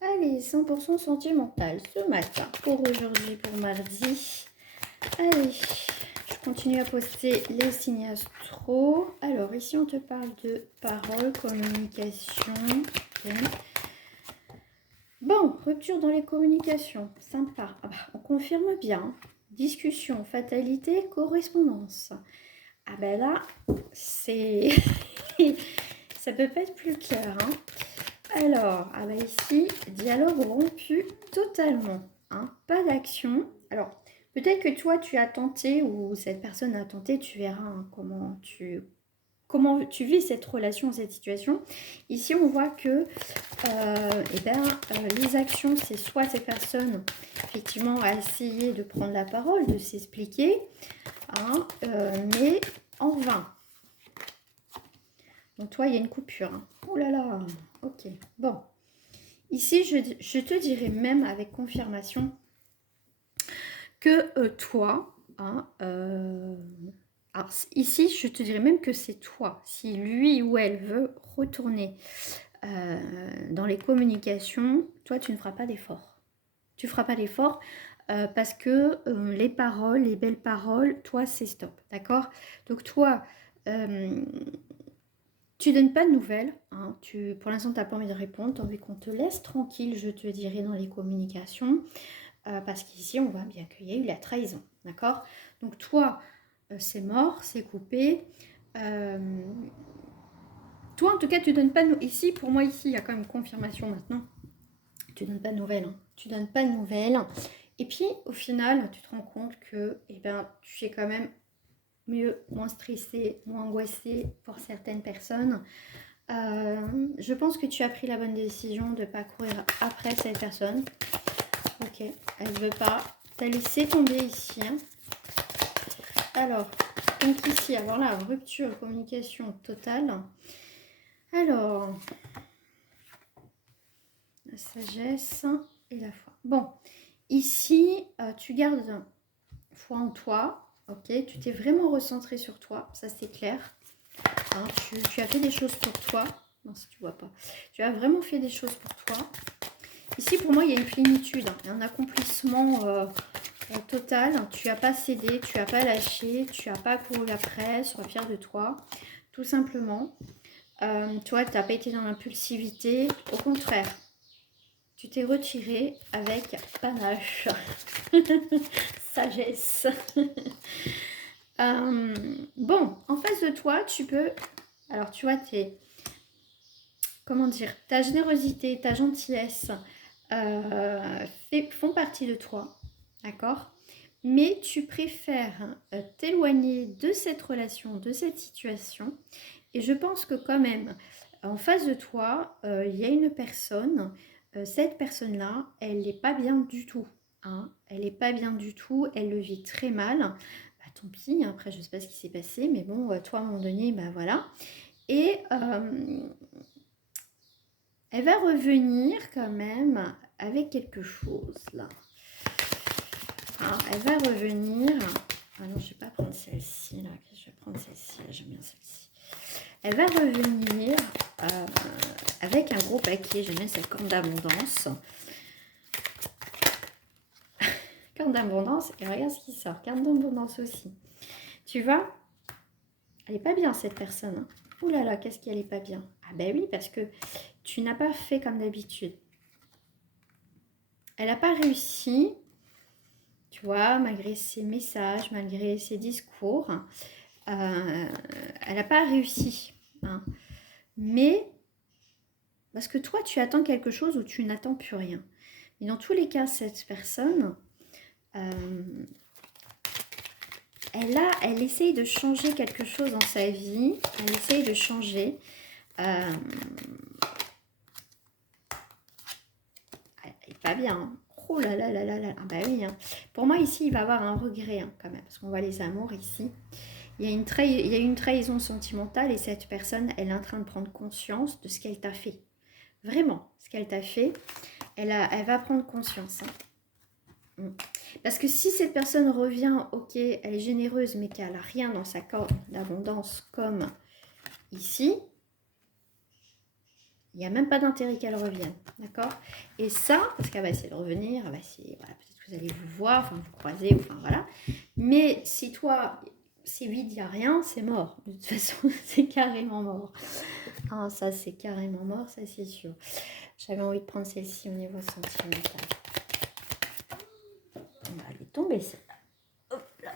Allez, 100% sentimental ce matin pour aujourd'hui, pour mardi. Allez, je continue à poster les signes astro. Alors ici on te parle de parole, communication. Ok. Bon, rupture dans les communications, sympa. Ah bah, on confirme bien. Discussion, fatalité, correspondance. Ah ben là, c'est... ça peut pas être plus clair, hein. Alors, ah bah ici, dialogue rompu totalement, hein, pas d'action. Alors, peut-être que toi, tu as tenté, ou cette personne a tenté, tu verras hein, comment tu vis cette relation, cette situation. Ici, on voit que les actions, c'est soit cette personne, effectivement, a essayé de prendre la parole, de s'expliquer, hein, mais en vain. Donc toi, il y a une coupure. Hein. Oh là là, ok, bon. Ici, je te dirais même avec confirmation que toi, hein, alors ici, je te dirais même que c'est toi. Si lui ou elle veut retourner dans les communications, toi, tu ne feras pas d'effort. Tu ne feras pas d'effort parce que les paroles, les belles paroles, toi, c'est stop. D'accord? Donc toi, tu donnes pas de nouvelles, hein, pour l'instant tu n'as pas envie de répondre, tu as envie qu'on te laisse tranquille, je te dirais, dans les communications, parce qu'ici on voit bien qu'il y a eu la trahison, d'accord? Donc toi, c'est mort, c'est coupé. Toi en tout cas tu donnes pas de nouvelles. Ici, pour moi, ici, il y a quand même confirmation maintenant. Tu donnes pas de nouvelles, hein. Tu donnes pas de nouvelles. Et puis au final, tu te rends compte que eh ben, tu es quand même mieux, moins stressé, moins angoissé pour certaines personnes. Je pense que tu as pris la bonne décision de ne pas courir après cette personne. Ok, elle ne veut pas. Tu as laissé tomber ici. Hein. Alors, donc ici, avoir la rupture, communication totale. Alors, la sagesse et la foi. Bon, ici, tu gardes foi en toi. Ok, tu t'es vraiment recentré sur toi, ça c'est clair. Hein, tu as fait des choses pour toi. Non, si tu vois pas. Tu as vraiment fait des choses pour toi. Ici, pour moi, il y a une plénitude, hein, un accomplissement total. Tu n'as pas cédé, tu n'as pas lâché, tu n'as pas couru après, sois fier de toi, tout simplement. Toi, tu n'as pas été dans l'impulsivité. Au contraire, tu t'es retiré avec panache, sagesse. Bon, en face de toi, tu peux... Alors, tu vois, comment dire, ta générosité, ta gentillesse font partie de toi, d'accord? Mais tu préfères t'éloigner de cette relation, de cette situation. Et je pense que quand même, en face de toi, il y a une personne. Cette personne-là, elle n'est pas bien du tout. Hein, elle n'est pas bien du tout. Elle le vit très mal. Bah, tant pis, après je ne sais pas ce qui s'est passé. Mais bon, toi à un moment donné, bah voilà. Et elle va revenir quand même avec quelque chose là. Ah, elle va revenir. Ah non, je ne vais pas prendre celle-ci là. Je vais prendre celle-ci. J'aime bien celle-ci. Elle va revenir avec un gros paquet. J'aime bien cette corne d'abondance. Corne d'abondance. Et regarde ce qui sort. Corne d'abondance aussi. Tu vois, elle n'est pas bien cette personne. Hein. Ouh là là, qu'est-ce qu'elle n'est pas bien? Ah ben oui, parce que tu n'as pas fait comme d'habitude. Elle n'a pas réussi. Tu vois, malgré ses messages, malgré ses discours, elle n'a pas réussi. Hein. Mais parce que toi, tu attends quelque chose ou tu n'attends plus rien. Mais dans tous les cas, cette personne, elle essaye de changer quelque chose dans sa vie. Elle essaye de changer. Elle n'est pas bien. Hein. Oh là là là là là. Ah bah oui. Hein. Pour moi, ici, il va avoir un regret hein, quand même. Parce qu'on voit les amours ici. Il y a une trahison sentimentale et cette personne, elle est en train de prendre conscience de ce qu'elle t'a fait. Vraiment, ce qu'elle t'a fait, elle va prendre conscience. Hein. Parce que si cette personne revient, ok, elle est généreuse, mais qu'elle n'a rien dans sa corde d'abondance comme ici, Il n'y a même pas d'intérêt qu'elle revienne, d'accord? Et ça, parce qu'elle va essayer de revenir, elle va essayer, voilà, peut-être que vous allez vous voir, enfin vous croiser, enfin voilà. Mais si toi, c'est vide, il n'y a rien, c'est mort. De toute façon, c'est carrément mort. Ah, ça, c'est carrément mort, ça c'est sûr. J'avais envie de prendre celle-ci au niveau sentimental. On va aller tomber celle-là. Hop là.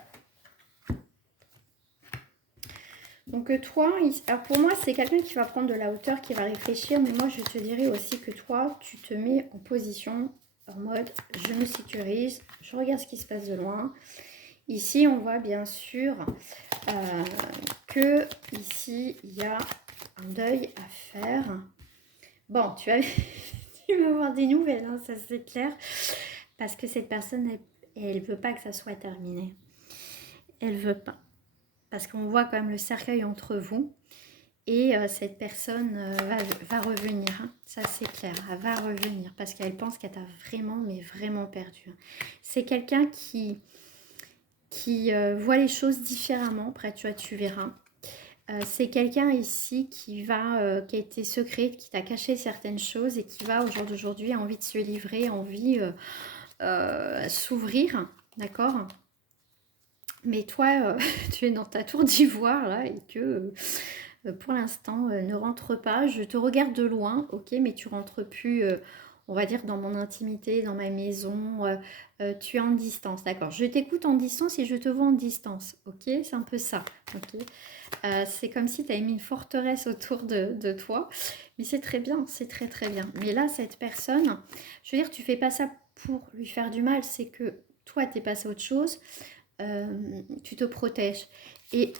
Donc toi, alors pour moi, c'est quelqu'un qui va prendre de la hauteur, qui va réfléchir. Mais moi, je te dirais aussi que toi, tu te mets en position, en mode, je me sécurise, je regarde ce qui se passe de loin. Ici, on voit bien sûr que ici, il y a un deuil à faire. Bon, tu vas avoir des nouvelles, hein, ça c'est clair. Parce que cette personne, elle veut pas que ça soit terminé. Elle veut pas. Parce qu'on voit quand même le cercueil entre vous. Et cette personne va revenir. Hein. Ça, c'est clair. Elle va revenir parce qu'elle pense qu'elle t'a vraiment, mais vraiment perdu. C'est quelqu'un qui voit les choses différemment. Après, tu verras. C'est quelqu'un ici qui a été secret, qui t'a caché certaines choses et qui va, au jour d'aujourd'hui, a envie de se livrer, envie s'ouvrir. D'accord ? Mais toi, tu es dans ta tour d'ivoire là et que pour l'instant, ne rentre pas. Je te regarde de loin, ok, mais tu rentres plus, on va dire, dans mon intimité, dans ma maison. Tu es en distance, d'accord. Je t'écoute en distance et je te vois en distance, ok. C'est un peu ça, ok. C'est comme si tu avais mis une forteresse autour de toi. Mais c'est très bien, c'est très très bien. Mais là, cette personne, je veux dire, tu fais pas ça pour lui faire du mal, c'est que toi, tu es passé à autre chose. Tu te protèges. Et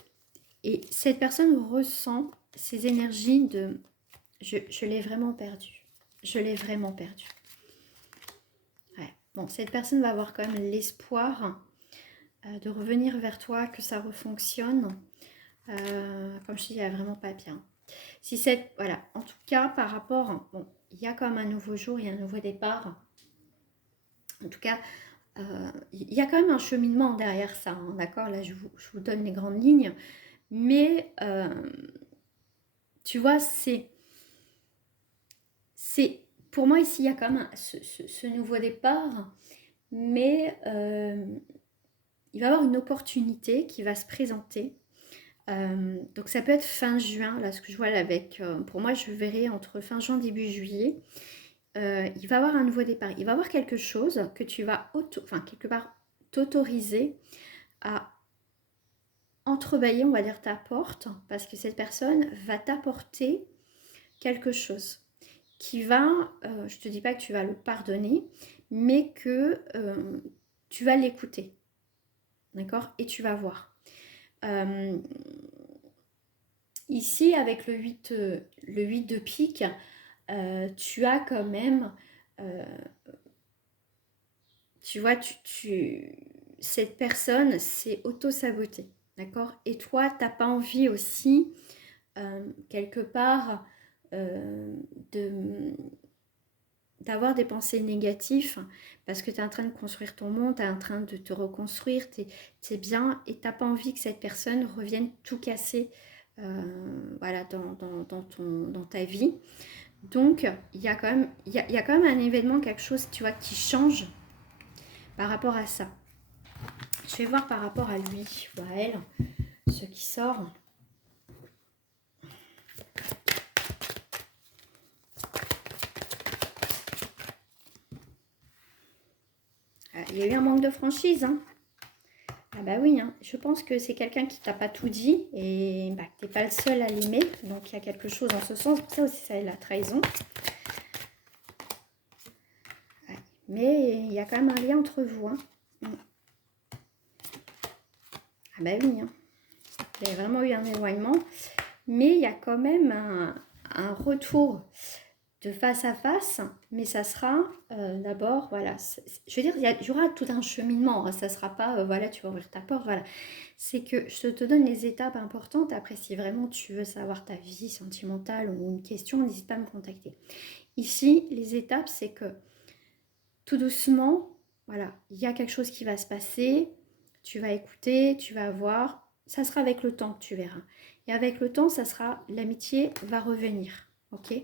cette personne ressent ces énergies de je l'ai vraiment perdu. Je l'ai vraiment perdu. Ouais. Bon, cette personne va avoir quand même l'espoir de revenir vers toi, que ça refonctionne. Comme je dis, elle n'est vraiment pas bien. Si cette, voilà, en tout cas, par rapport, bon, il y a comme un nouveau jour, il y a un nouveau départ. En tout cas, il y a quand même un cheminement derrière ça, hein, d'accord? Là, je vous donne les grandes lignes. Mais, tu vois, pour moi, ici, il y a quand même ce nouveau départ. Mais il va y avoir une opportunité qui va se présenter. Donc, ça peut être fin juin, là, ce que je vois là avec... pour moi, je verrai entre fin juin, début juillet. Il va y avoir un nouveau départ. Il va y avoir quelque chose que tu vas, quelque part, t'autoriser à entrebâiller, on va dire, ta porte, parce que cette personne va t'apporter quelque chose qui va, je te dis pas que tu vas le pardonner, mais que tu vas l'écouter, d'accord? Et tu vas voir. Ici, avec le 8 de pique, tu as quand même, tu vois, cette personne s'est auto-sabotée, d'accord? Et toi, tu n'as pas envie aussi, quelque part, d'avoir des pensées négatives parce que tu es en train de construire ton monde, tu es en train de te reconstruire, tu es bien et tu n'as pas envie que cette personne revienne tout casser voilà, dans ta vie. Donc, il y a quand même un événement, quelque chose, tu vois, qui change par rapport à ça. Je vais voir par rapport à lui ou à elle, ce qui sort. Il y a eu un manque de franchise, hein. Ah bah oui, hein. Je pense que c'est quelqu'un qui t'a pas tout dit et bah, que t'es pas le seul à l'aimer. Donc il y a quelque chose en ce sens. Ça aussi, ça est la trahison. Ouais. Mais il y a quand même un lien entre vous. Hein. Ah bah oui, hein. Il y a vraiment eu un éloignement. Mais il y a quand même un retour de face à face, mais ça sera d'abord, voilà, je veux dire, il y aura tout un cheminement, hein, ça sera pas, voilà, tu vas ouvrir ta porte, voilà. C'est que je te donne les étapes importantes, après si vraiment tu veux savoir ta vie sentimentale ou une question, n'hésite pas à me contacter. Ici, les étapes, c'est que tout doucement, voilà, il y a quelque chose qui va se passer, tu vas écouter, tu vas voir, ça sera avec le temps que tu verras. Et avec le temps, ça sera, l'amitié va revenir, ok ?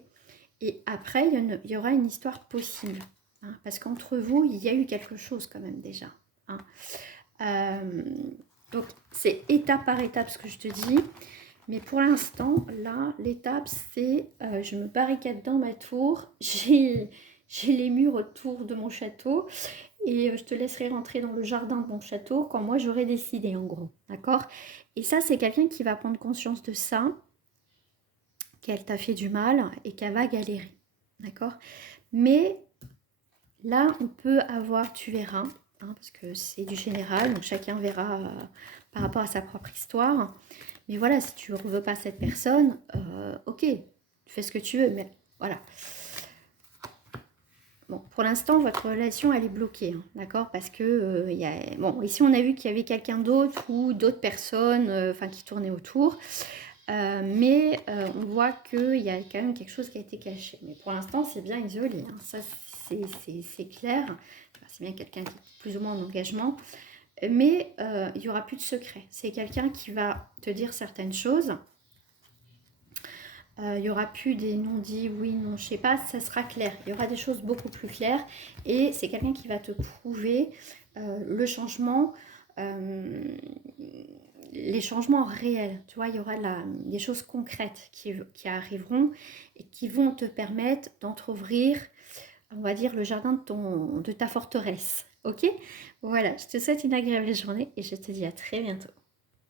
Et après, il y aura une histoire possible. Hein, parce qu'entre vous, il y a eu quelque chose quand même déjà. Hein. Donc, c'est étape par étape ce que je te dis. Mais pour l'instant, là, l'étape, c'est je me barricade dans ma tour. J'ai les murs autour de mon château. Et je te laisserai rentrer dans le jardin de mon château quand moi j'aurai décidé, en gros. D'accord? Et ça, c'est quelqu'un qui va prendre conscience de ça, qu'elle t'a fait du mal et qu'elle va galérer. D'accord? Mais là, on peut avoir, tu verras, hein, parce que c'est du général, donc chacun verra par rapport à sa propre histoire. Mais voilà, si tu ne veux pas cette personne, ok, tu fais ce que tu veux, mais voilà. Bon, pour l'instant, votre relation, elle est bloquée, hein, d'accord? Parce que, bon, ici, on a vu qu'il y avait quelqu'un d'autre ou d'autres personnes enfin, qui tournaient autour. Mais on voit qu'il y a quand même quelque chose qui a été caché. Mais pour l'instant, c'est bien isolé. Hein. Ça, c'est clair. Enfin, c'est bien quelqu'un qui est plus ou moins en engagement. Mais il n'y aura plus de secret. C'est quelqu'un qui va te dire certaines choses. Il n'y aura plus des non-dits, oui, non, je sais pas, ça sera clair. Il y aura des choses beaucoup plus claires. Et c'est quelqu'un qui va te prouver le changement, les changements réels. Tu vois, il y aura des choses concrètes qui arriveront et qui vont te permettre d'entrouvrir, on va dire, le jardin de ta forteresse. Ok? Voilà, je te souhaite une agréable journée et je te dis à très bientôt.